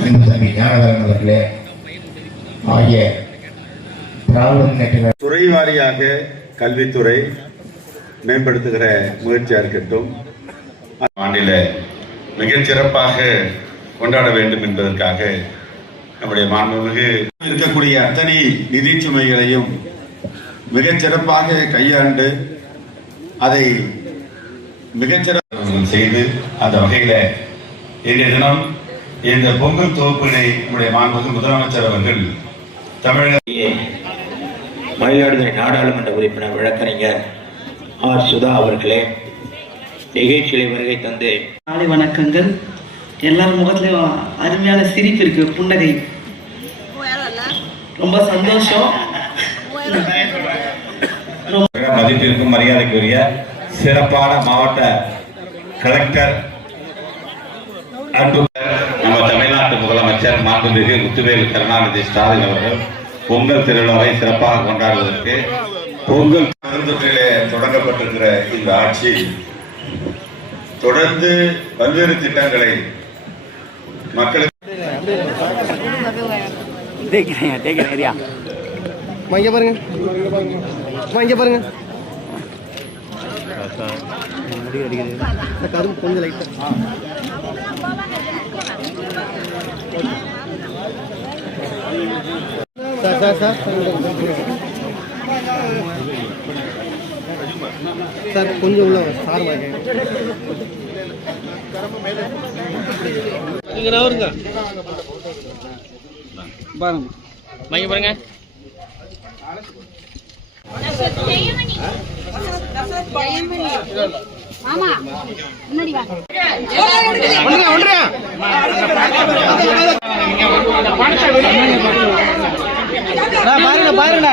தம்பி ஞானதரன் அவர்களே ஆகிய திராவிட முன்னேற்ற துறை வாரியாக கல்வித்துறை மேம்படுத்துகிற முயற்சியாக இருக்கட்டும், ஆண்டில மிகச் சிறப்பாக கொண்டாட வேண்டும் என்பதற்காக நம்முடைய மாண்புமிகு இருக்கக்கூடிய அத்தனை நிதி சுமைகளையும் மிகச் சிறப்பாக கையாண்டு அதை மிகச்சிறப்பு செய்து அந்த வகையில இன்றைய தினம் இந்த பொங்கல் தொகுப்பினை நம்முடைய மாண்புமிகு முதலமைச்சர் அவர்கள் தமிழக மயிலாடுதுறை நாடாளுமன்ற உறுப்பினர் வழக்கறிஞர் ஆர் சுதா அவர்களே நிகழ்ச்சியிலே வருகை தந்து காலை வணக்கங்கள். எல்லார் முகத்திலையும் அருமையான சிரிப்பு இருக்கு, புன்னகை, ரொம்ப சந்தோஷம். மதிப்பிற்கும் மரியாதைக்குரிய சிறப்பான மாவட்ட கலெக்டர் நம்ம தமிழ்நாட்டு முதலமைச்சர் மாண்புமிகு முத்துவேல் கருணாநிதி ஸ்டாலின் அவர்கள் பொங்கல் திருவிழாவை சிறப்பாக கொண்டாடுவதற்கு பொங்கல் பெருந்தொற்றிலே தொடங்கப்பட்டிருக்கிற இந்த ஆட்சி தொடர்ந்து பல்வேறு திட்டங்களை மக்களுக்கு பாருங்க கொஞ்சம் லைட்டா சார் கொஞ்சம் உள்ள சார் வாங்கி பாருங்க. மாமா முன்னாடி வா. பாருங்க பாருங்க